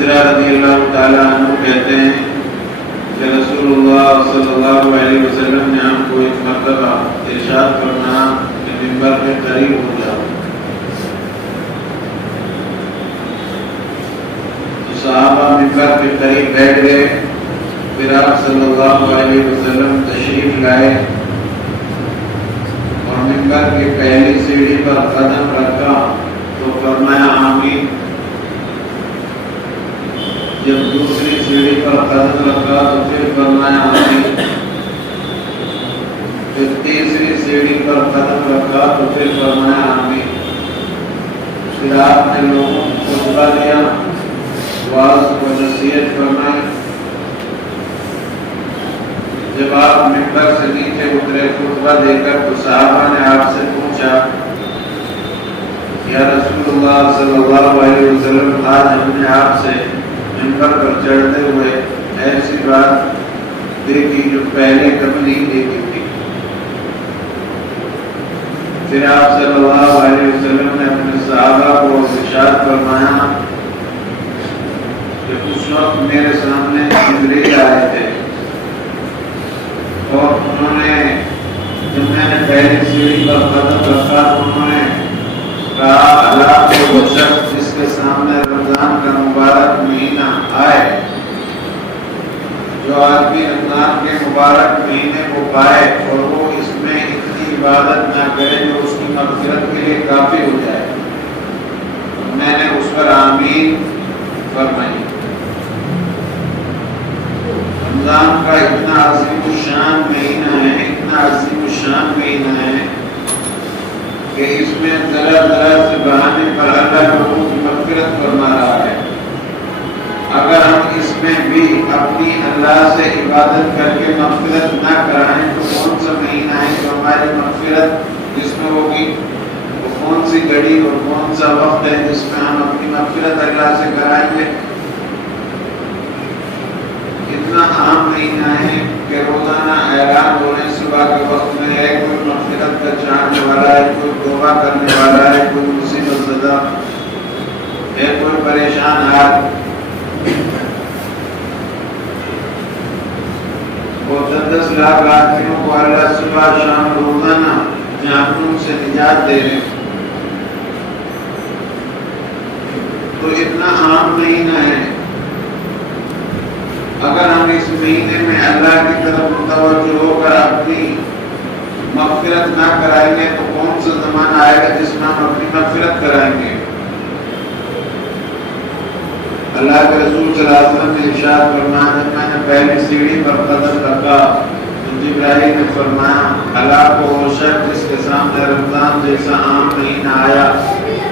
حجرہ رضی اللہ تعالیٰ عنہ کہتے ہیں کہ رسول اللہ صلی اللہ علیہ وسلم نے ہم کو ایک مرتبہ ارشاد فرمایا کہ منبر کے قریب ہو جاؤ. تو صحابہ منبر کے قریب بیٹھ گئے. پھر آپ صلی اللہ علیہ وسلم تشریف لائے اور منبر کی پہلی سیڑھی پر قدم رکھا تو فرمایا آمین. جب دوسری سیڑھی پر قدم رکھا تو پھر فرمایا آمین. پھر تیسری سیڑھی پر قدم رکھا تو پھر فرمایا آمین. پھر آپ نے لوگوں کو خطبہ دیا, واعظ و نصیحت فرمائی. جب آپ منبر سے نیچے اترے خطبہ دے کر تو صحابہ نے آپ سے پوچھا یا رسول اللہ صلی اللہ علیہ وسلم, آج ہم نے آپ سے منبر پر چڑھتے ہوئے ایسی بات دیکھی جو پہلے کبھی نہیں دیکھی تھی. پھر آپ صلی اللہ علیہ وسلم نے اپنے صحابہ کو ارشاد فرمایا کہ اس وقت میرے سامنے جبریل آئے تھے اور انہوں نے جب میں نے پہلی سیڑھی پر قدم رکھا تو انہوں نے کہا اللہ کے وہ شخص جس کے سامنے رمضان کا مبارک مہینہ آئے, جو آدمی رمضان کے مبارک مہینے کو پائے اور وہ اس میں اتنی عبادت نہ کرے جو اس کی مغفرت کے لیے کافی ہو جائے. میں نے اس پر آمین فرمائی. رمضان کا اتنا عظیم الشان مہینہ ہے, اتنا عظیم الشان مہینہ ہے کہ اس میں ذرا ذرا سے بہانے پر اللہ لوگوں کی مغفرت فرما رہا ہے. اگر ہم اس میں بھی اپنی اللہ سے عبادت کر کے مغفرت نہ کرائیں تو کون سا مہینہ ہے جو ہماری مغفرت جس میں ہوگی؟ وہ کون سی گھڑی اور کون سا وقت ہے جس میں ہم اپنی مغفرت اللہ سے کرائیں گے؟ اتنا عام مہینہ ہے کہ روزانہ اعلان ہو رہے ہیں صبح کے وقت میں, ہے کوئی مغفرت کا چاہنے والا ہے, کوئی توبہ کرنے والا ہے, کوئی مصیبت زدہ ہے, کوئی پریشان حال. وہ 10 لاکھ آدمیوں کو اللہ صبح شام روزانہ جہنم سے نجات دے رہے. تو اتنا عام مہینہ ہے. اگر ہم اس مہینے میں اللہ کی طرف متوجہ ہو کر اپنی مغفرت نہ کرائیں گے تو کون سا زمانہ آئے گا جس میں ہم اپنی مغفرت کرائیں گے؟ اللہ کے رسول صلی اللہ علیہ وسلم نے ارشاد فرمایا جب میں نے پہلی سیڑھی پر قدم رکھا تو جبرائیل نے فرمایا اللہ کو وہ شخص جس کے سامنے رمضان جیسا عام مہینہ آیا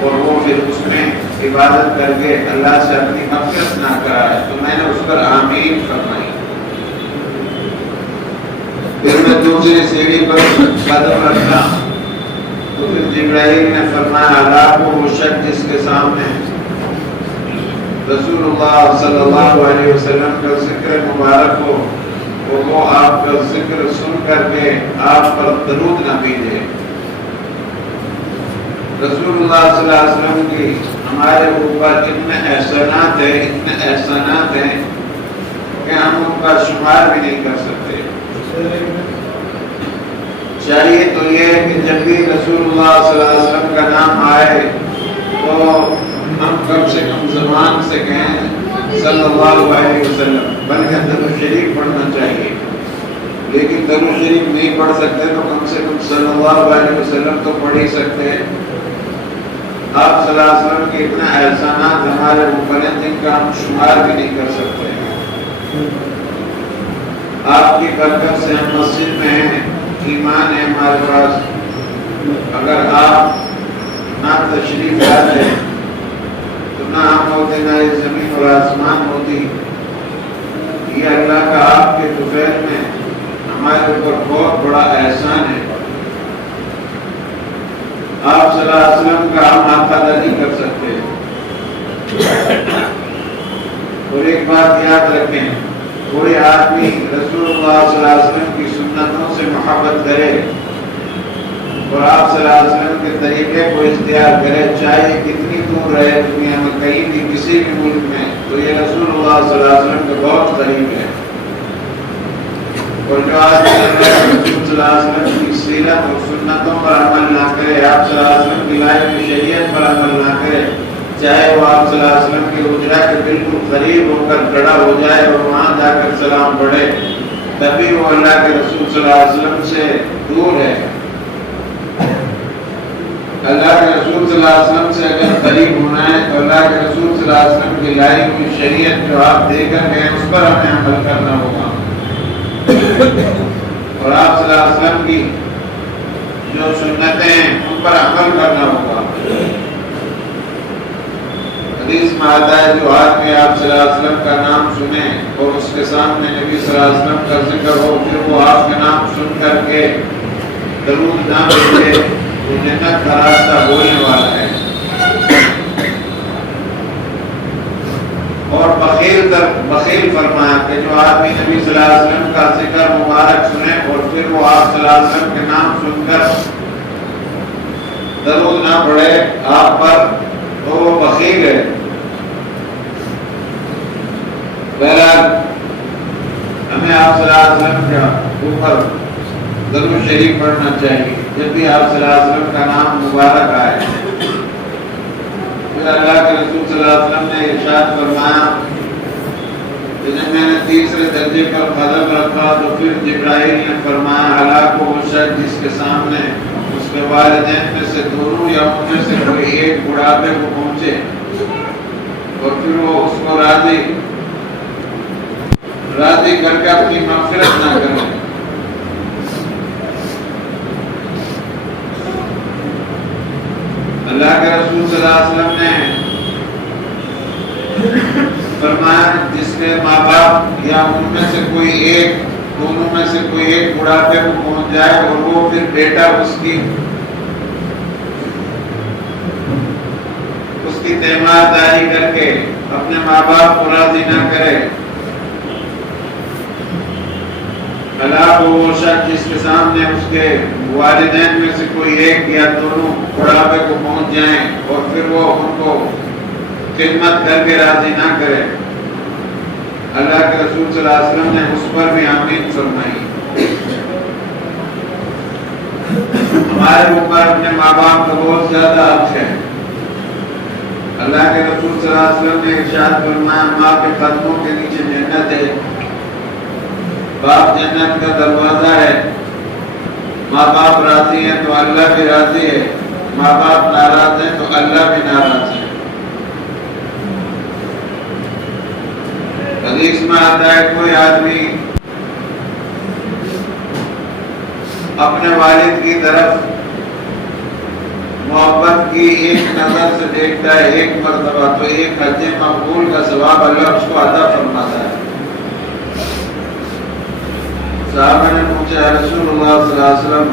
اور وہ پھر اس میں عبادت کر کے اللہ سے اپنی مغفرت نہ کرائے تو میں نے اس پر آمین فرمائی. پھر میں دوسری سیڑھی پر قدم رکھا تو پھر جبرائیل نے فرمایا اللہ کو وہ شخص جس کے سامنے رسول اللہ صلی اللہ علیہ وسلم کا ذکر مبارک ہو وہ آپ کا ذکر سن کر کے آپ پر درود نہ بھیجے. رسول اللہ صلی اللہ علیہ وسلم کی ہمارے اوپر اتنے احسانات ہیں, اتنے احسانات ہیں کہ ہم ان کا شمار بھی نہیں کر سکتے. چاہیے تو یہ ہے کہ جب بھی رسول اللہ صلی اللہ علیہ وسلم کا نام آئے تو ہم کم سے کم زبان سے کہیں صلی اللہ علیہ وسلم, بلکہ درود شریف پڑھنا چاہیے. لیکن درود شریف نہیں پڑھ سکتے تو کم سے کم صلی اللہ علیہ وسلم تو پڑھ ہی سکتے ہیں. آپ صلی اللہ علیہ وسلم کے اتنے احسانات ہمارے اوپر ہیں جن کا ہم شمار بھی نہیں کر سکتے. آپ کی برکت سے ہم مسجد میں ہیں, ایمان ہے ہمارے پاس. اگر آپ نہ تشریف لاتے تو نہ ہم ہوتے نہ یہ زمین اور آسمان ہوتی. یہ اللہ کا آپ کے طفیل میں ہمارے اوپر بہت بڑا احسان ہے. آپ صلی اللہ علیہ وسلم کا ہم آقا نہیں کر سکتے. اور ایک بات یاد رکھیں, کوئی آدمی رسول اللہ صلی اللہ علیہ وسلم کی سنتوں سے محبت کرے اور آپ صلی اللہ علیہ وسلم کے طریقے کو اختیار کرے، چاہے کتنی دور رہے دنیا میں، کہیں بھی کسی بھی ملک میں، تو یہ رسول اللہ صلی اللہ علیہ وسلم کے بہت قریب ہے۔ اور جو آدمی رسول صلی اللہ علیہ وسلم کی سیرت اور سنتوں پر عمل نہ کرے، آپ صلی اللہ علیہ وسلم کی لائی ہوئی شریعت پر عمل نہ کرے، چاہے وہ آپ صلی اللہ علیہ وسلم کی حجرہ کے بالکل قریب ہو کر کھڑا ہو جائے اور وہاں جا کر سلام پڑھے، تبھی وہ اللہ کے رسول صلی اللہ علیہ وسلم سے دور ہے۔ اللہ کے رسول صلی اللہ علیہ وسلم سے اگر قریب ہونا ہے تو اللہ کے رسول صلی اللہ علیہ وسلم کی لائی ہوئی شریعت جو آپ دے کر گئے اس پر ہمیں عمل کرنا ہوگا، اور آپ صلی اللہ علیہ وسلم کی جو سنتیں ہیں ان پر عمل کرنا ہوگا۔ حدیث میں آتا ہے جو آدمی آپ صلی اللہ علیہ وسلم کا نام سنے اور اس کے سامنے نبی صلی اللہ علیہ وسلم کا ذکر ہو، پھر وہ آپ کا نام سن کر کے درود نہ بھیجے، وہ جنت کا راستہ بولنے والا ہے۔ اور بخیل فرمایا کہ جو آدمی نبی صلی اللہ علیہ وسلم کا ذکر مبارک سنے اور پھر وہ آپ صلی اللہ علیہ وسلم کے نام سن کر درود نہ پڑھے آپ پر، تو وہ بخیل ہے۔ بہرحال ہمیں آپ صلی اللہ علیہ وسلم کے اوپر درود شریف پڑھنا چاہیے جب بھی آپ صلی اللہ علیہ وسلم کا نام مبارک آئے۔ پھر اللہ کے رسول صلی اللہ علیہ وسلم نے ارشاد فرمایا کہ جب میں نے تیسرے درجے پر قدم رکھا تو پھر جبرائیل نے فرمایا ہلاک ہو وہ شخص جس کے سامنے اس کے والدین میں سے دونوں یا ان میں سے کوئی ایک بڑھاپے کو پہنچے اور پھر وہ اس کو راضی کر کے اپنی مغفرت نہ کرے۔ اللہ کے رسول صلی اللہ علیہ وسلم نے فرمایا جس کے ماں باپ یا ان میں سے کوئی ایک، دونوں میں سے کوئی ایک بڑھاپے کو پہنچ جائے اور وہ پھر بیٹا اس کی تیمارداری کر کے اپنے ماں باپ کو راضی نہ کرے، ہلاک ہو وہ شخص جس کے سامنے اس کے والدین میں سے کوئی ایک یا دونوں بڑھاپے کو پہنچ جائیں اور پھر وہ ان کو خدمت کر کے راضی نہ کرے۔ اللہ کے رسول صلی اللہ علیہ وسلم نے اس پر بھی آمین فرمائی۔ ہمارے اوپر اپنے ماں باپ کا بہت زیادہ حق ہے۔ اللہ کے رسول صلی اللہ علیہ وسلم نے ارشاد فرمایا ماں کے قدموں کے نیچے جنت ہے، باپ جنت کا دروازہ ہے، ماں باپ راضی ہیں تو اللہ بھی راضی ہے، ماں باپ ناراض ہیں تو اللہ بھی ناراض ہے۔ حدیث میں آتا ہے کوئی آدمی اپنے والد کی طرف محبت کی ایک نظر سے دیکھتا ہے ایک مرتبہ تو ایک حج مقبول کا ثواب اللہ اس کو عطا فرماتا ہے۔ صحابہ نے پوچھا رسول اللہ صلی اللہ علیہ وسلم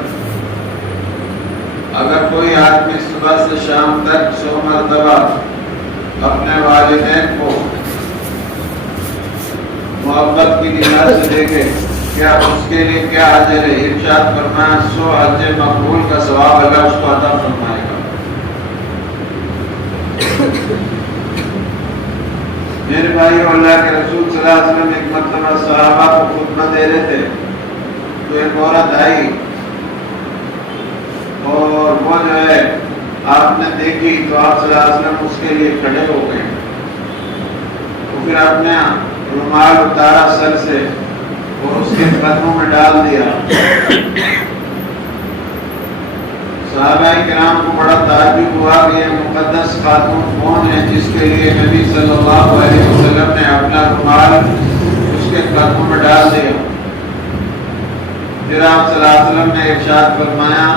اگر کوئی آدمی صبح سے شام تک 100 مرتبہ اپنے والدین کو محبت کی نگاہ سے دیکھے کیا اس کے لیے کیا اجر ہے؟ ارشاد فرمایا 100 حج مقبول کا ثواب اللہ اس کو عطا فرمائے گا۔ میرے بھائیو اللہ کے رسول صلی اللہ علیہ وسلم ایک مرتبہ صحابہ کو خطبہ دے رہے تھے تو ایک عورت آئی اور وہ جو ہے آپ نے دیکھی تو آپ صلی اللہ علیہ وسلم اس کے لیے کھڑے ہو گئے، تو پھر آپ نے رومال اتارا سر سے اور اس کے قدموں میں ڈال دیا۔ صحابہ کرام کو بڑا تعجب ہوا کہ یہ مقدس خاتون کون ہے جس کے لیے نبی صلی اللہ علیہ وسلم نے اپنا رومال اس کے قدموں میں ڈال دیا۔ پھر آپ صلی اللہ علیہ وسلم نے ارشاد فرمایا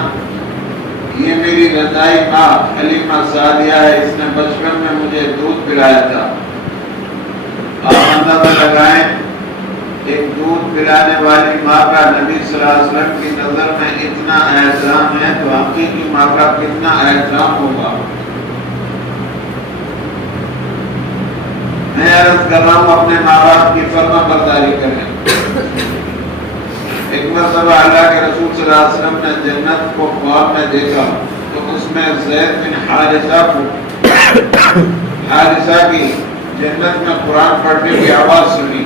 یہ میری رضائی ماں حلیمہ سعدیہ ہے، اس نے بچپن میں مجھے دودھ پلایا تھا۔ آپ اندازہ لگائیں ایک دودھ پلانے والی ماں کا نبی صلی اللہ علیہ وسلم کی نظر میں اتنا احترام ہے تو حقیقی ماں کا کتنا احترام ہوگا۔ میں عرض کر رہا ہوں اپنے ماں باپ کی فرما برداری کریں۔ ایک ایک مرتبہ اللہ کے رسول صلی اللہ علیہ وسلم نے جنت کو خواب میں دیکھا تو اس میں زید بن حارثہ کی جنت میں قرآن پڑھنے کی آواز سنی.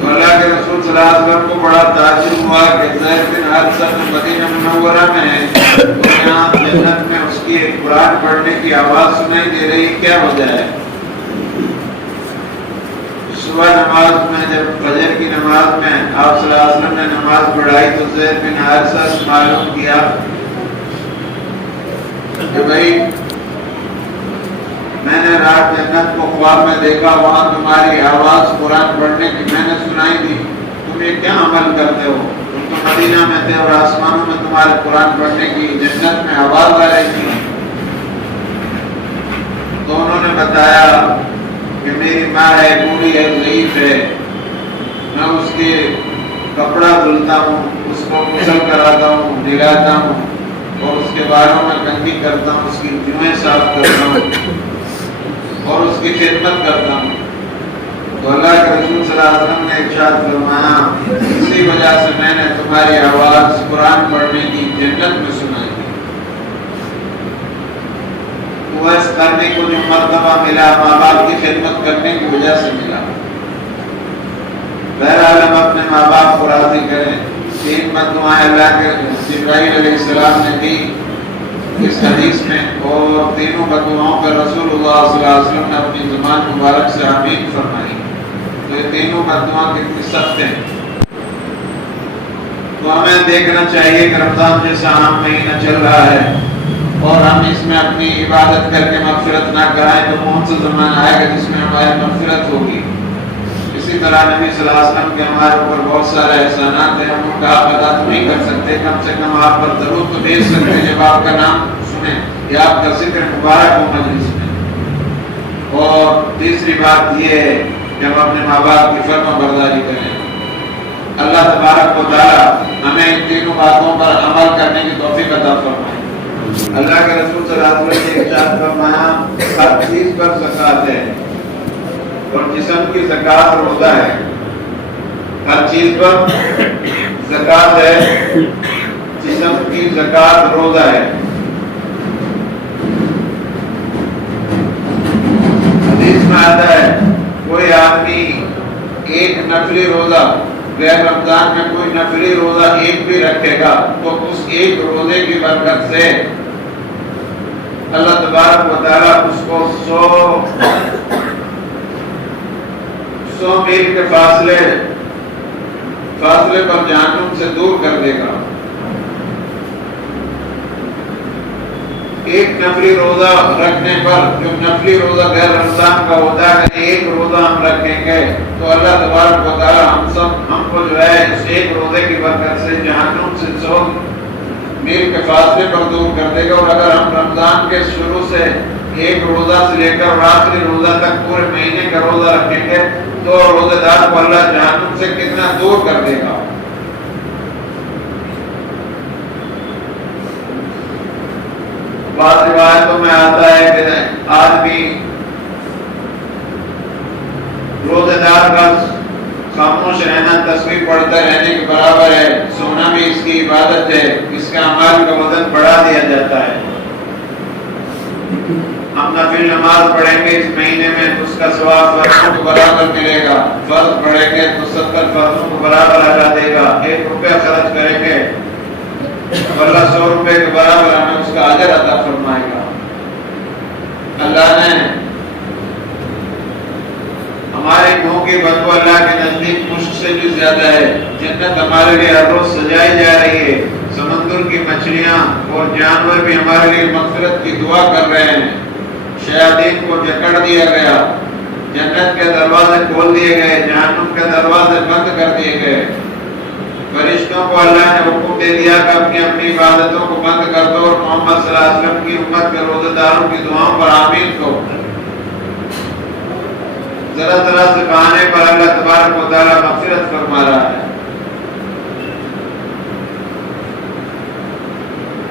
تو اللہ کے رسول صلی اللہ علیہ وسلم کو بڑا تعجب ہوا کہ زید بن حارثہ مدینہ منورہ میں ہے تو یہاں جنت میں اس کی ایک قرآن پڑھنے کی آواز سنائی دے رہی، کیا وجہ ہے؟ صبح نماز میں جب فجر کی نماز میں آپ صلی اللہ علیہ وسلم نے نماز پڑھائی تو زید بن حارثہ سے معلوم کیا کہ بھائی میں نے رات جنت کو خواب میں دیکھا، وہاں تمہاری آواز قرآن پڑھنے کی میں نے سنائی دی، تم یہ کیا عمل کرتے ہو؟ تم تو مدینہ میں تھے اور آسمانوں میں تمہارے قرآن پڑھنے کی جنت میں آواز آ رہی تھی. تو انہوں نے بتایا کہ میری ماں ہے، بوڑھی ہے، ضعیف ہے، میں اس کے کپڑا دھلتا ہوں، اس کو غسل کراتا ہوں، نہلاتا ہوں اور اس کے بالوں میں کنگھی کرتا ہوں، اس کی جوئیں صاف کرتا ہوں اور اس کی خدمت کرتا ہوں. تو اللہ کے رسول صلی اللہ علیہ وسلم نے ارشاد فرمایا اسی وجہ سے میں نے تمہاری آواز قرآن پڑھنے کی جنت میں سنائی. اس کرنے کو جو مرتبہ ملا ماں باپ کی خدمت کرنے کی وجہ سے ملا. بہرحال ہم اپنے ماں باپ کو راضی کریں. 3 بددعائیں اللہ کے جبرائیل علیہ السلام نے دی اس حدیث میں، اور تینوں بددعاؤں پر رسول اللہ صلی اللہ علیہ وسلم نے اپنی زبان مبارک سے آمین فرمائی. تو یہ تینوں بددعائیں کتنی سخت ہیں. تو ہمیں دیکھنا چاہیے کہ رمضان جیسا عام مہینہ چل رہا ہے اور ہم اس میں اپنی عبادت کر کے مغفرت نہ کرائیں تو کون سا زمانہ آئے گا جس میں ہماری مغفرت ہوگی. اسی طرح نبی صلی اللہ علیہ وسلم کے ہمارے اوپر بہت سارے احسانات ہیں، ہم ان کا آپ ادا تو نہیں کر سکتے، کم سے کم آپ پر ضرور تو بھیج سکتے ہیں جب آپ کا نام سنیں یا آپ کا ذکر مبارک ہو مجلس میں. اور تیسری بات یہ ہے کہ ہم اپنے ماں باپ کی فرما برداری کریں. اللہ تبارک و تعالی ہمیں ان تینوں باتوں پر عمل کرنے کی توفیق عطا فرمائے. اللہ کے رسول صلی اللہ علیہ وسلم نے ارشاد فرمایا ہر چیز پر زکات ہے اور جسم کی زکات روزہ ہے. ہر چیز پر زکات ہے، جسم کی زکات روزہ ہے. حدیث میں آتا ہے کوئی آدمی ایک نفلی روزہ غیر رمضان میں کوئی نفلی روزہ ایک بھی رکھے گا تو اس ایک روزے کی برکت سے اللہ تبارک و تعالیٰ اس کو 100 میل کے فاصلے پر جہنم سے دور کر دے گا. ایک نفلی روزہ رکھنے پر، جو نفلی روزہ غیر رمضان کا ہوتا ہے، ایک روزہ ہم رکھیں گے تو اللہ تبارک و تعالیٰ ہم کو جو ہے اس ایک روزے کی برکت سے جہنم سے 100 میل کے فاصلے پر دور کر دے گا. اور اگر ہم رمضان کے شروع سے ایک روزہ سے لے کر آخری روزہ تک پورے مہینے کا روزہ رکھیں گے تو روزے دار کو اللہ جہنم سے کتنا دور کر دے گا. بعض روایتوں میں آتا ہے کہ آدمی روزے دار کا خاموش رہنا تسبیح پڑھتے رہنے کے برابر ہے. سونا بھی اس کی عبادت ہے، اس کا اعمال کا وزن بڑھا دیا جاتا ہے. ہم نفل نماز پڑھیں گے اس مہینے میں تو اس کا ثواب فرضوں کو برابر ملے گا. فرض پڑھیں گے تو 70 فرضوں کو برابر ادا دے گا. 1 روپیہ خرچ کریں گے اللہ 100 روپے کے برابر ہمیں اس کا اجر عطا فرمائے گا. اللہ نے ہمارے منہ کی بدبو اللہ کے نزدیک مشک سے بھی زیادہ ہے. جنت ہمارے لیے ہر روز سجائی جا رہی ہے. سمندر کی مچھلیاں اور جانور بھی ہمارے لیے مغفرت کی دعا کر رہے ہیں. شیاطین کو جکڑ دیا گیا، جنت کے دروازے کھول دیے گئے، جہنم کے دروازے بند کر دیے گئے. فرشتوں کو اللہ نے حکم دے دیا کہ اپنی اپنی عبادتوں کو بند کر دو اور محمد صلی اللہ علیہ وسلم کی امت کے روزہ داروں کی دعاؤں پر آمین کہو. ذرا ذرا سے بہانے پر اللہ تبارک و تعالیٰ مغفرت فرما رہا ہے.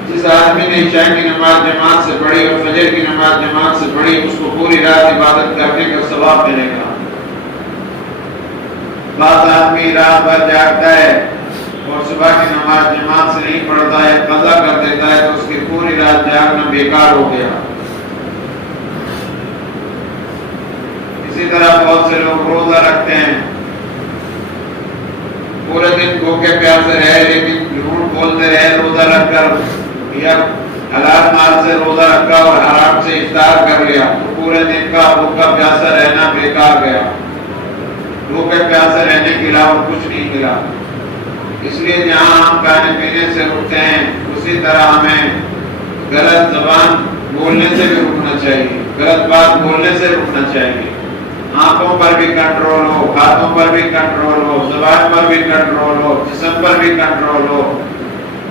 جس آدمی نے عشاء کی نماز جماعت سے پڑھی اور فجر کی نماز جماعت سے پڑھی اس کو پوری رات عبادت کرنے کا ثواب ملے گا. بعض آدمی رات بھر جاگتا ہے اور صبح کی نماز جماعت سے نہیں پڑھتا ہے، قضا کر دیتا ہے، تو اس کی پوری رات جاگنا بیکار ہو گیا۔ اسی طرح بہت سے لوگ روزہ رکھتے ہیں، پورے دن بھوکے پیاسے رہے لیکن جھوٹ بولتے رہے روزہ رکھ کر، یا حلال مال سے روزہ رکھا اور حرام سے افطار کر لیا، تو پورے دن کا بھوکا پیاسا رہنا بیکار گیا، بھوکے پیاسے رہنے کے علاوہ کچھ نہیں ملا۔ اس لیے جہاں ہم کھانے پینے سے رکتے ہیں اسی طرح ہمیں غلط زبان بولنے سے بھی رکنا چاہیے، غلط بات بولنے سے رکنا چاہیے۔ آنکھوں پر بھی کنٹرول ہو، ہاتھوں پر بھی کنٹرول ہو، زبان پر بھی کنٹرول ہو، جسم پر بھی کنٹرول ہو۔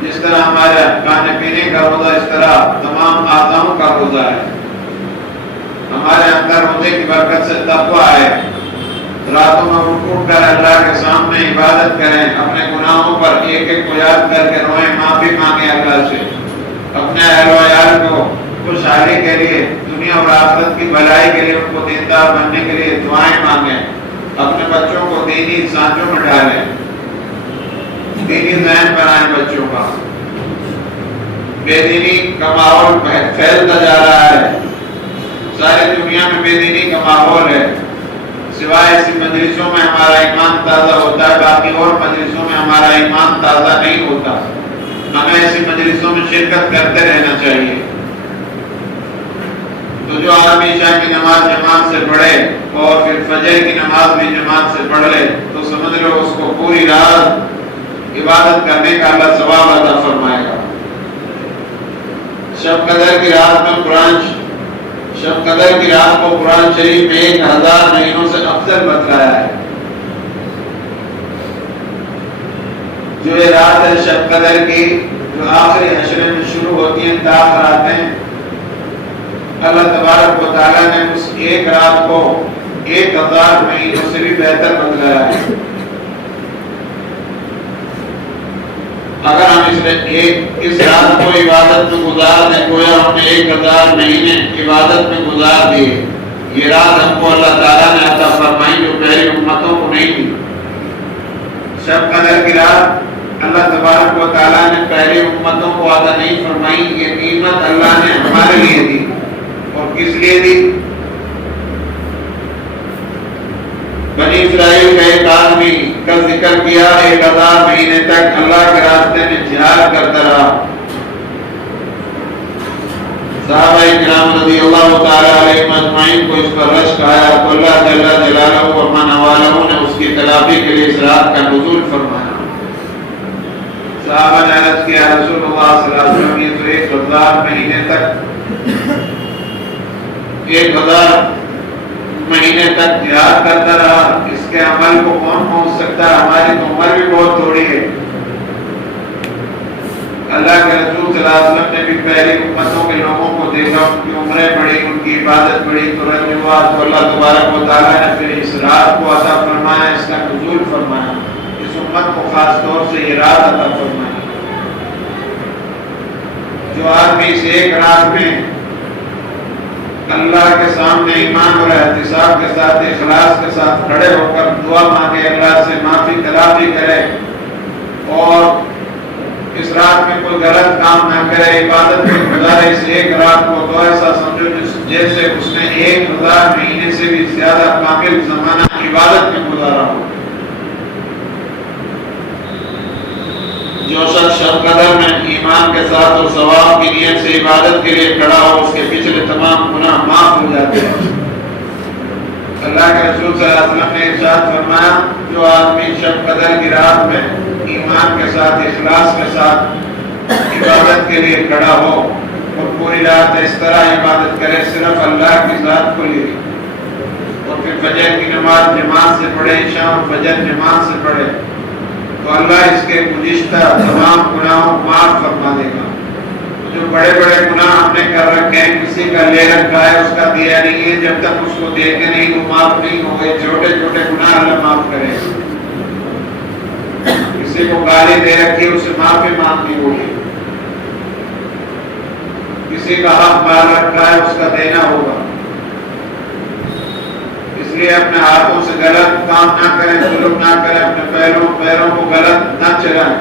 جس طرح ہمارے کھانے پینے کا روزہ اس طرح تمام اعضاؤں کا روزہ ہے۔ ہمارے اندر روزے کی برکت سے تقویٰ ہے، راتوں میں اٹھ کر اللہ کے سامنے عبادت کریں، اپنے گناہوں پر ایک ایک کو یاد کر کے روئیں، معافی مانگیں اللہ سے، اپنے اہل و عیال کو خوشحالی کے لیے، دنیا اور آخرت کی بھلائی کے لیے، ان کو دیندار بننے کے لیے دعائیں مانگیں، اپنے بچوں کو دینی سانچوں میں ڈالیں، دینی ذہن بنائیں بچوں کا۔ بے دینی کا ماحول پھیلتا جا رہا ہے، ساری دنیا میں بے دینی کا ماحول ہے، سوائے ایسی مجلسوں میں ہمارا ایمان تازہ ہوتا ہے، باقی اور مجلسوں میں ہمارا ایمان تازہ نہیں ہوتا۔ ہمیں ایسی مجلسوں میں شرکت کرتے رہنا چاہیے۔ تو جو آدمی عشاء کی نماز جماعت سے پڑھے اور پھر فجر کی نماز بھی جماعت سے پڑھ لے تو سمجھ لو اس کو پوری رات عبادت کرنے کا اللہ ثواب عطا فرمائے گا۔ شب قدر کی رات میں شب قدر کی رات کو قرآن شریف میں 1000 مہینوں سے افضل بتلایا ہے۔ جو یہ رات ہے شب قدر کی، جو آخری عشرے میں شروع ہوتی ہیں تا راتیں، اللہ تبارک و تعالیٰ نے اس ایک رات کو 1000 مہینوں سے بھی بہتر بتلایا ہے۔ اگر ہم اس رات کو عبادت میں گزار دیں، گویا ہم نے 1000 مہینے عبادت میں گزار دیے۔ یہ رات ہم کو اللہ تعالیٰ نے عطا فرمائی جو پہلی امتوں کو نہیں دی۔ شب قدر کی رات اللہ تبارک و تعالیٰ نے پہلی امتوں کو عطا نہیں فرمائی، یہ نعمت اللہ نے ہمارے لیے دی۔ اور کس لیے دی؟ بنی اسرائیل کا ایک آدمی کا ذکر کیا 1000 مہینے تک اللہ کے راستے میں جہاد کرتا رہا۔ صحابہ کرام رضی اللہ تعالی علیہم اجمعین کو اس پر رشک آیا تو اللہ جل جلالہ و من والہ نے اس کی تلافی کے لیے اس رات کا نزول فرمایا۔ صحابہ نے عرض کیا رسول اللہ صلی اللہ علیہ وسلم، یہ تو 1000 مہینے تک 1000 مہینے تک جہاد کرتا رہا، اس کے عمل کو کون پہنچ سکتا ہے؟ ہماری تو عمر بھی بہت تھوڑی ہے۔ اللہ کے رسول صلی اللہ علیہ وسلم نے بھی پہلی امتوں کے لوگوں کو دیکھا، ان کی عمریں بڑھی، ان کی عبادت بڑھی، تو رنج ہوا، تو اللہ تبارک و تعالیٰ نے پھر اس رات کو عطا فرمایا، اس کا نزول فرمایا، اس امت کو خاص طور سے یہ رات عطا فرمایا۔ جو آدمی اس ایک رات میں اللہ کے سامنے ایمان اور احتساب کے ساتھ، اخلاص کے ساتھ کھڑے ہو کر دعا مانگے، اللہ سے معافی تلافی کرے اور اس رات میں کوئی غلط کام نہ کرے، عبادت میں گزارے اس ایک رات کو، تو ایسا سمجھو جیسے اس نے 1000 مہینے سے بھی زیادہ کامل زمانہ عبادت میں گزارا ہو۔ جو شخص شب قدر میں ایمان کے ساتھ اور ثواب کی نیت سے عبادت کے لیے کھڑا ہو، اس کے پچھلے تمام گناہ معاف ہو جاتے ہیں۔ اللہ کے رسول صلی اللہ علیہ وسلم نے ارشاد فرمایا، جو آدمی شب قدر کی رات میں ایمان کے ساتھ، اخلاص کے ساتھ عبادت کے لیے کھڑا ہو اور پوری رات اس طرح عبادت کرے صرف اللہ کی ذات کو لے، اور پھر فجر کی نماز جماعت سے پڑھے، عشاء اور فجر جماعت سے پڑھے، تو اللہ اس کے گزشتہ تمام گناہوں کو معاف فرما دے گا۔ جو بڑے بڑے گناہ ہم نے کر رکھے ہیں، کسی کا لے رکھا ہے، اس کا دیا نہیں ہے، جب تک اس کو دیتے نہیں تو معاف نہیں ہوئے۔ چھوٹے چھوٹے گناہ اللہ معاف کرے گا۔ کسی کو گالی دے رکھی، اسے معافی مانگنی ہوگی۔ کسی کا حق مار رکھا ہے، اس کا دینا ہوگا۔ اس لیے اپنے ہاتھوں سے غلط کام نہ کریں، ظلم نہ کریں، اپنے پیروں کو غلط نہ چلائیں۔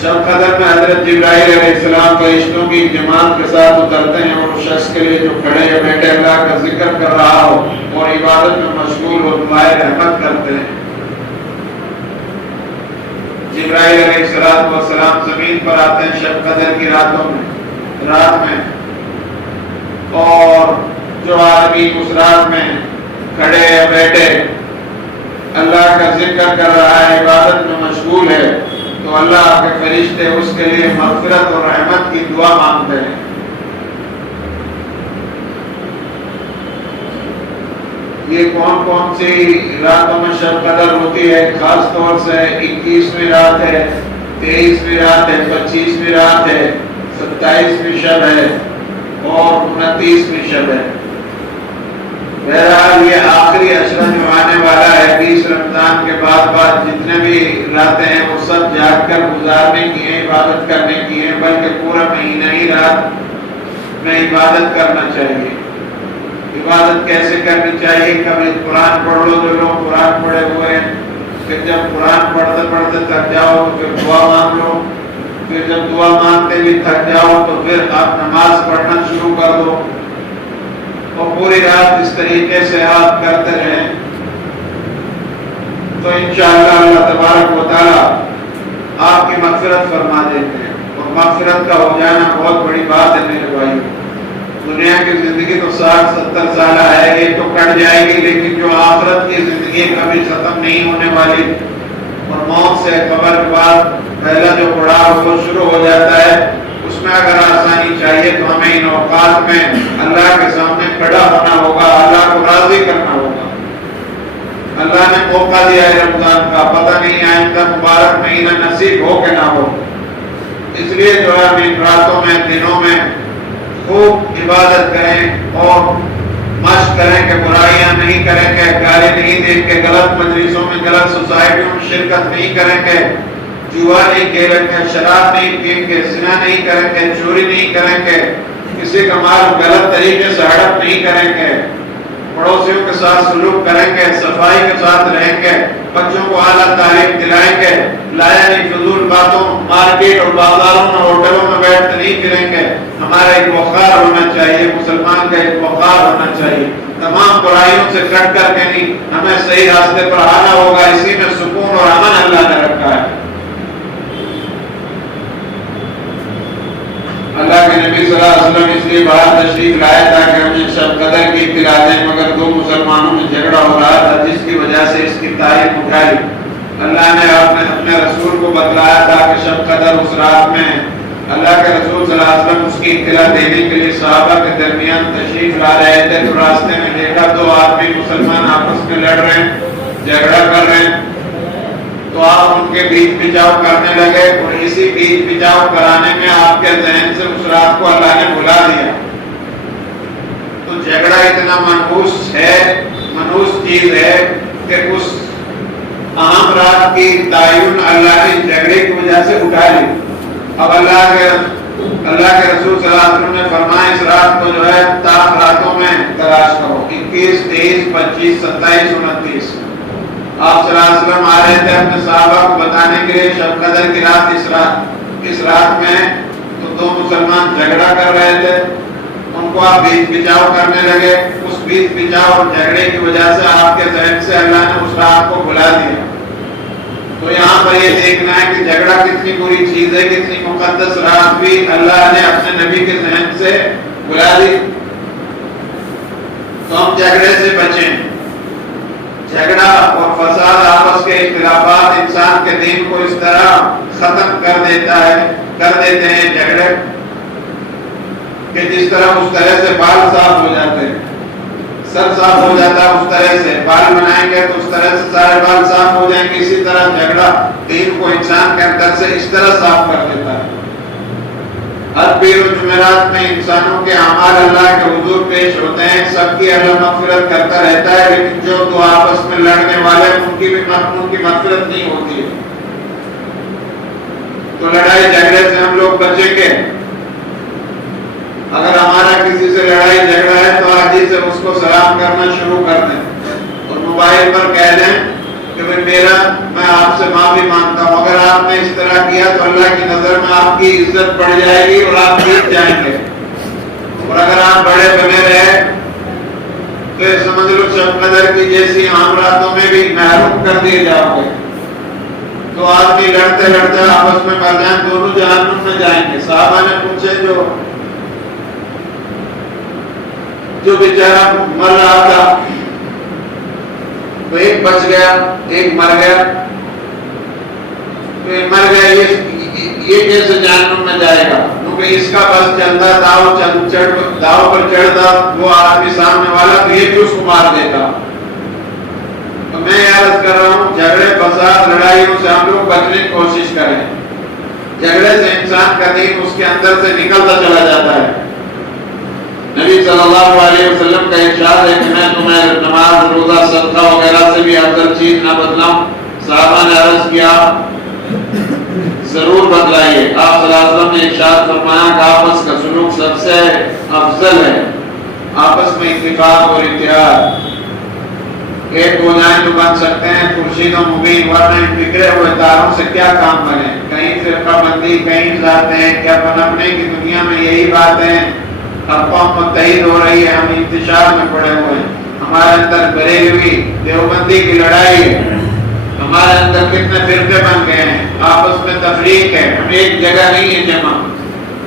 شب قدر میں حضرت جبرائیل علیہ السلام فرشتوں کی جماعت کے ساتھ اترتے ہیں، اور اس شخص کے لیے جو کھڑے یا بیٹھے اللہ کا ذکر کر رہا ہو اور عبادت میں مشغول ہو، دعائے رحمت کرتے ہیں۔ جبرائیل علیہ السلام زمین پر آتے ہیں شب قدر کی رات میں، اور جو آدمی اس رات میں کھڑے یا بیٹھے اللہ کا ذکر کر رہا ہے، عبادت میں مشغول ہے، تو اللہ کے فرشتے اس کے لیے مغفرت اور رحمت کی دعا مانگتے ہیں۔ یہ کون سی راتوں میں شب قدر ہوتی ہے؟ خاص طور سے 21ویں رات ہے، 23ویں رات ہے، 25ویں رات ہے، 27ویں شب ہے اور 29ویں شب ہے۔ بہرحال یہ آخری عشرہ جو آنے والا ہے 20 رمضان کے بعد جتنے بھی راتیں ہیں وہ سب جاگ کر گزارنے کی ہیں، عبادت کرنے کی ہیں، بلکہ پورا مہینہ ہی رات میں عبادت کرنا چاہیے۔ عبادت کیسے کرنی چاہیے؟ کبھی قرآن پڑھ لو، جو لوگ قرآن پڑھے ہوئے ہیں، پھر جب قرآن پڑھتے پڑھتے تھک جاؤ تو پھر دعا مانگ لو، پھر جب دعا مانگتے بھی تھک جاؤ تو پھر آپ نماز پڑھنا شروع کر دو، اور پوری رات اس طریقے سے آپ کرتے رہیں تو انشاءاللہ اللہ تبارک و تعالیٰ آپ کی مغفرت فرما دیتے ہیں۔ اور مغفرت کا ہو جانا بہت بڑی بات ہے میرے بھائی۔ دنیا کی زندگی تو 60-70 سالہ ہے، یہ تو کٹ جائے گی، لیکن جو آخرت کی زندگی کبھی ختم نہیں ہونے والی، اور موت سے قبر کے بعد پہلا جو پڑاؤ وہ شروع ہو جاتا ہے، اس میں اگر آسانی چاہیے تو ہمیں ان اوقات میں اللہ کے سامنے کھڑا ہونا ہوگا، اللہ کو راضی کرنا ہوگا۔ اللہ نے موقع دیا ہے رمضان کا، پتہ نہیں آئندہ مبارک مہینہ نصیب ہو کہ نہ ہو، اس لیے جو ہے ہم ان راتوں میں دنوں میں خوب عبادت کریں اور مشق کریں کہ برائیاں نہیں کریں گے، گالی نہیں دیں گے، غلط مجلسوں میں غلط سوسائٹیوں میں شرکت نہیں کریں گے، جوا نہیں کھیلیں گے، شراب نہیں پئیں گے، زنا نہیں کریں گے، چوری نہیں کریں گے، کسی کا مال غلط طریقے سے ہڑپ نہیں کریں گے، پڑوسیوں کے ساتھ سلوک کریں گے، صفائی کے ساتھ رہیں گے، بچوں کو اعلیٰ تعلیم دلائیں گے، لایا نہیں فضول باتوں مارکیٹ اور بازاروں میں ہوٹلوں میں بیٹھ نہیں پھریں گے۔ ہمارا ایک وقار ہونا چاہیے، مسلمان کا ایک وقار ہونا چاہیے، تمام برائیوں سے کٹ کر کے نہیں، ہمیں صحیح راستے پر آنا ہوگا، اسی میں سکون اور امن اللہ نے رکھا ہے۔ اللہ کے نبی صلی اللہ علیہ وسلم اس لیے باہر تشریف لائے تھا کہ ہمیں شب قدر کی اطلاع دیں، مگر دو مسلمانوں میں جھگڑا ہو رہا تھا جس کی وجہ سے اس کی تاریخ اٹھائی۔ اللہ نے اپنے رسول کو بتلایا تھا کہ شب قدر اس رات میں اللہ کے رسول صلی اللہ علیہ وسلم اس کی اطلاع دینے کے لیے صحابہ کے درمیان تشریف لا رہے تھے، تو راستے میں دیکھا دو آدمی مسلمان آپس میں لڑ رہے ہیں، جھگڑا کر رہے ہیں، تو آپ ان کے بیچ بچاؤ کرنے لگے، اور اسی بیچ بچاؤ کرانے میں آپ کے ذہن سے اس رات کو اللہ نے بھلا دیا۔ تو جھگڑا اتنا منحوس چیز ہے کہ اس اہم رات کی تعین اللہ نے جھگڑے کی وجہ سے اٹھا لی۔ اب اللہ کے رسول صلی اللہ علیہ وسلم نے فرمایا اس رات کو جو ہے تاک راتوں میں تلاش کرو، 21، 23، 25، 27، 29۔ آپ صلی اللہ علیہ وسلم آ رہے تھے اپنے صحابہ کو بتانے کے لیے شب قدر کی رات اس رات میں، تو دو مسلمان جھگڑا کر رہے تھے، ان کو آپ بیچ بچاؤ کرنے لگے، اس بیچ بچاؤ اور جھگڑے کی وجہ سے آپ کے ذہن سے اللہ نے اس رات کو بھلا دیا۔ تو یہاں پر یہ دیکھنا ہے کہ جھگڑا کتنی بری چیز ہے، کتنی مقدس رات بھی اللہ نے اپنے نبی کے ذہن سے بھلا دی۔ تو ہم جھگڑے سے بچیں۔ جھگڑا اور فساد، آپس کے اختلافات انسان کے دین کو اس طرح ختم کر دیتے ہیں جھگڑے، کہ جس طرح اس طرح سے بال صاف ہو جاتے ہیں، سر صاف ہو جاتا ہے، اس طرح سے بال بنائیں گے تو اس طرح سے سارے بال صاف ہو جائیں گے۔ اسی طرح جھگڑا دین کو انسان کے اندر سے اس طرح صاف کر دیتا ہے۔ ہر پیر و جمعرات میں انسانوں کے اعمال اللہ کے حضور پیش ہوتے ہیں، سب کی اللہ مغفرت کرتا رہتا ہے، لیکن جو دو آپس میں لڑنے والے ان کی مغفرت نہیں ہوتی ہے۔ تو لڑائی جھگڑے سے ہم لوگ بچیں گے۔ اگر ہمارا کسی سے لڑائی جھگڑا ہے تو آج جلدی سے اس کو سلام کرنا شروع کر دیں اور موبائل پر کہہ دیں کہ میں آپ سے معافی مانگتا ہوں، اگر آپ نے اس طرح کیا تو اللہ کی نظر میں آپ کی عزت بڑھ جائے گی اور آپ جیت جائیں گے، اور اگر آپ بڑے بنے رہے تو سمجھ لو شب قدر کی جیسی عام راتوں میں بھی محروم کر دیے جاؤ گے۔ تو آدمی لڑتے لڑتے آپس میں مر جائیں، دونوں جہنم میں جائیں گے۔ صحابہ نے پوچھے جو بیچارہ مر رہا تھا تو ایک بچ گیا ایک مر گیا، یہ کیسے جہنم میں جائے گا؟ کیونکہ اس کا بس چلتا داؤ پر چڑھتا وہ آدمی سامنے والا، تو یہ بھی اس کو مار دیتا۔ تو میں عرض کر رہا ہوں جھگڑے فساد لڑائیوں سے ہم لوگ بچنے کی کوشش کریں۔ جھگڑے سے انسان کا دین اس کے اندر سے نکلتا چلا جاتا ہے۔ نبی صلی اللہ علیہ وسلم کا ارشاد ہے کہ میں تمہیں نماز روزہ صدقہ وغیرہ سے بھی افضل چیز نہ بدلاؤں؟ صحابہ نے عرض کیا ضرور بدلائیے۔ آپ صلی اللہ علیہ وسلم نے ارشاد فرمایا کہ آپس کا سلوک سب سے افضل ہے، آپس میں اتفاق اور اتحاد۔ ایک ہو جائیں تو بن سکتے ہیں خورشید و مبین، ورنہ ان بکھرے ہوئے تاروں سے کیا کام بنے؟ کہیں فرقہ بندی، کہیں ذاتیں، کیا پنپنے کی دنیا میں یہی باتیں اب قوم متحد ہو رہی ہے، ہم انتشار میں پڑے ہوئے ہیں۔ ہمارے اندر بریلوی دیوبندی کی لڑائی ہے، ہمارے اندر کتنے فرقے بن گئے ہیں، آپس میں تفریق ہے، ہم ایک جگہ نہیں ہے جمع،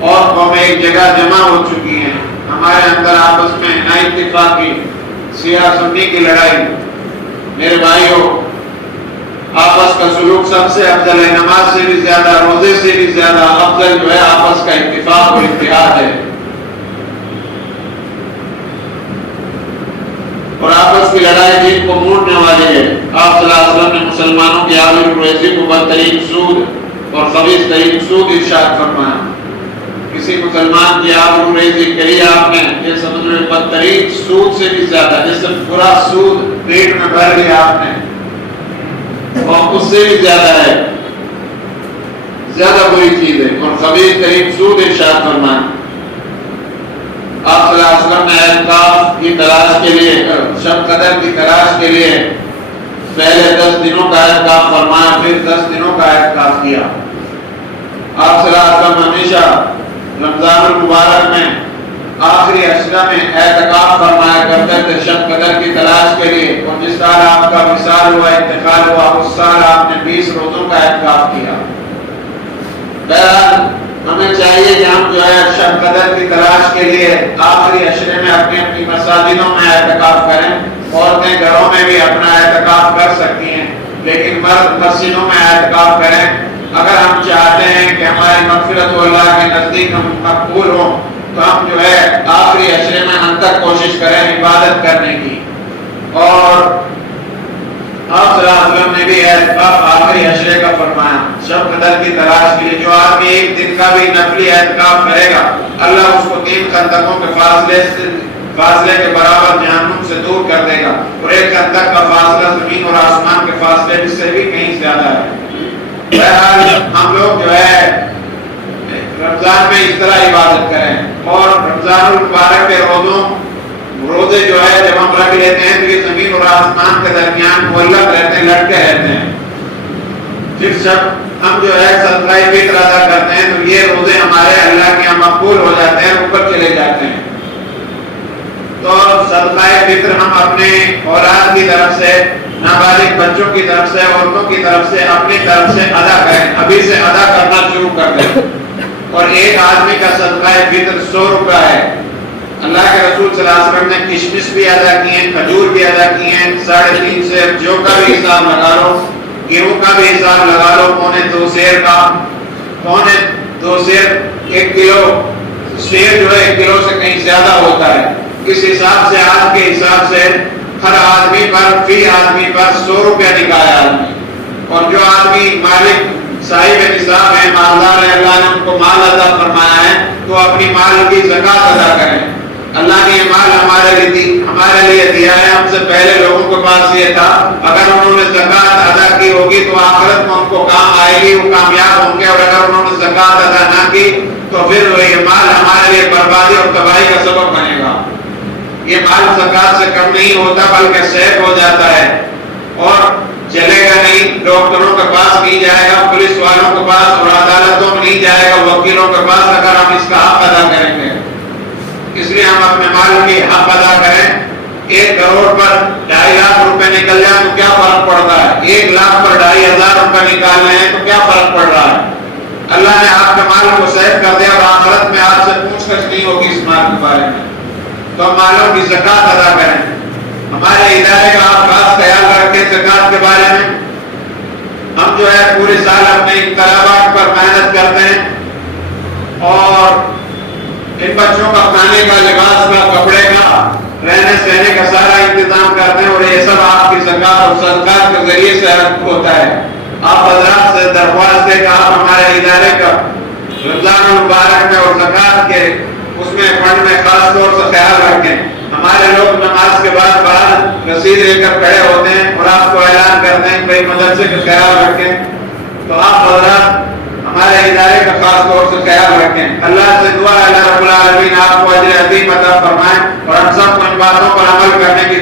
اور قومیں ایک جگہ جمع ہو چکی ہیں، ہمارے اندر آپس میں نا اتفاقی، سیاہ سنی کی لڑائی۔ میرے بھائیوں، آپس کا سلوک سب سے افضل ہے، نماز سے بھی زیادہ، روزے سے بھی زیادہ افضل جو ہے آپس کا اتفاق اور اتحاد ہے، اور آپس کی لڑائی دین کو موڑنے والی ہے۔ آپ صلی اللہ علیہ وسلم نے مسلمانوں کی آبرو الرویزی کو بدترین سود اور خبیث ترین سود ارشاد فرمایا۔ کسی مسلمان کی آبرو ریزی کری آپ نے، یہ سمجھ لو بدترین سود سے بھی زیادہ، جس سے برا سود پیٹ میں بھر لیا آپ نے، اور اس سے بھی زیادہ ہے، زیادہ بری چیز ہے، اور خبیث ترین سود ارشاد فرمایا۔ آپ صلی اللہ علیہ وسلم نے اعتکاف کی تلاش کے لیے، شب قدر کی تلاش کے لیے پہلے 10 دنوں کا اعتکاف فرمایا، پھر 10 دنوں کا اعتکاف کیا۔ آپ صلی اللہ علیہ وسلم ہمیشہ رمضان المبارک میں آخری عشرہ میں اعتکاف فرمایا کرتے تھے شب قدر کی تلاش کے لیے، اور جس سال آپ کا وصال ہوا، انتقال ہوا، اس سال آپ نے 20 روزوں کا اعتکاف کیا۔ بہرحال ہمیں چاہیے کہ ہم جو ہے شب قدر کی تلاش کے لیے آخری عشرے میں اپنی اپنی مساجدوں میں اعتکاف کریں۔ عورتیں گھروں میں بھی اپنا اعتکاف کر سکتی ہیں، لیکن مرد مسجدوں میں اعتکاف کریں۔ اگر ہم چاہتے ہیں کہ ہماری مغفرت و اللہ کے نزدیک ہم مقبول ہوں تو ہم جو ہے آخری عشرے میں انتر کوشش کریں عبادت کرنے کی۔ اور آپ صلی اللہ علیہ وسلم نے بھی اعتکاف آخری عشرے کا فرمایا شب قدر کی تلاش کے لیے۔ جو آدمی ایک دن کا بھی نفلی اعتکاف کرے گا، اللہ اس کو 3 خندقوں کے فاصلے کے برابر جہنم سے دور کر دے گا، اور 1 خندق کا فاصلہ زمین اور آسمان کے فاصلے سے بھی کہیں زیادہ ہے۔ بہرحال ہم لوگ جو ہے رمضان میں اس طرح عبادت کریں، اور رمضان المبارک کے روزے جو ہے جب ہم رکھ لیتے ہیں تو یہ زمین اور آسمان کے درمیان معلق رہتے ہیں، لٹکے رہتے ہیں۔ پھر جب ہم جو ہے صدقہ فطر ادا کرتے ہیں تو یہ روزے ہمارے اللہ کے یہاں مقبول ہو جاتے ہیں، اوپر چلے جاتے ہیں۔ تو صدقہ فطر ہم اپنے اولاد کی طرف سے، نابالغ بچوں کی طرف سے، عورتوں کی طرف سے، اپنی طرف سے ادا کریں، ابھی سے ادا کرنا شروع کر دیں۔ اور ایک آدمی کا صدقہ فطر 100 روپیہ ہے۔ اللہ کے رسول صلی اللہ علیہ وسلم نے کشمش بھی ادا کی ہیں، کھجور بھی ادا کی ہیں، 3.5 سیر جو کا بھی حساب لگا لو، گیہوں کا بھی حساب لگا لو، 2.25 سیر کا، 2.25 سیر 1 کلو، سیر جو ہے 1 کلو سے کہیں زیادہ ہوتا ہے۔ اس حساب سے آج کے حساب سے ہر آدمی پر، فی آدمی پر 100 روپیہ نکالا آدمی۔ اور جو آدمی مالک صاحب نصاب ہے، مالدار ہے، اللہ نے ان کو مال عطا فرمایا ہے، تو اپنی مال کی زکات ادا کریں۔ اللہ نے یہ مال ہمارے لیے دیا ہے، ہم سے پہلے لوگوں کے پاس یہ تھا، اگر انہوں نے زکات ادا کی ہوگی تو آخرت میں ان کو کام آئے گی، وہ کامیاب ہوں گے، اور اگر انہوں نے زکات ادا نہ کی تو پھر یہ مال ہمارے لیے بربادی اور تباہی کا سبب بنے گا۔ یہ مال زکات سے کم نہیں ہوتا بلکہ صحت ہو جاتا ہے، اور چلے گا نہیں، ڈاکٹروں کے پاس نہیں جائے گا، پولیس والوں کے پاس اور عدالتوں میں نہیں جائے گا، وکیلوں کے پاس، اگر ہم اس کا حق ادا کریں گے۔ اس لیے ہم اپنے مال کی حق ادا کریں۔ 1 کروڑ پر 2.5 لاکھ روپے نکل جائیں تو کیا فرق پڑتا ہے؟ 1 لاکھ پر 2.5 ہزار روپے نکالنے ہیں تو کیا فرق پڑ رہا ہے؟ اللہ نے آپ کے مال کو صحت کر دیا اور آخرت میں آپ سے پوچھ گچھ نہیں ہوگی اس مال کے بارے میں۔ تو مالوں کی زکات ادا کریں۔ ہمارے ادارے کا آپ خاص خیال رکھیں زکات کے بارے میں۔ ہم جو ہے پورے سال اپنے طلباء پر محنت کرتے ہیں اور ان بچوں کا کھانے کا، لباس کا، کپڑے کا، رہنے سہنے کا سارا انتظام کرتے ہیں، اور یہ سب آپ کی زکات اور صدقات کے ذریعے سے ہوتا ہے۔ آپ حضرات سے درخواست ہے کہ آپ ہمارے ادارے کا رمضان المبارک میں اور زکات کے اس میں فنڈ میں خاص طور سے خیال رکھیں۔ ہمارے لوگ نماز کے بعد باہر رسید لے کر کھڑے ہوتے ہیں اور آپ کو اعلان کرتے ہیں کہ بھائی مدرسے کا خیال رکھیں، تو آپ حضرات ہمارے ادارے کا خاص طور سے خیال رکھیں۔ اللہ سے دعا ہے اللہ رب العالمین آپ کو اجر عظیم عطا فرمائے اور ہم سب کو ان باتوں پر عمل کرنے کی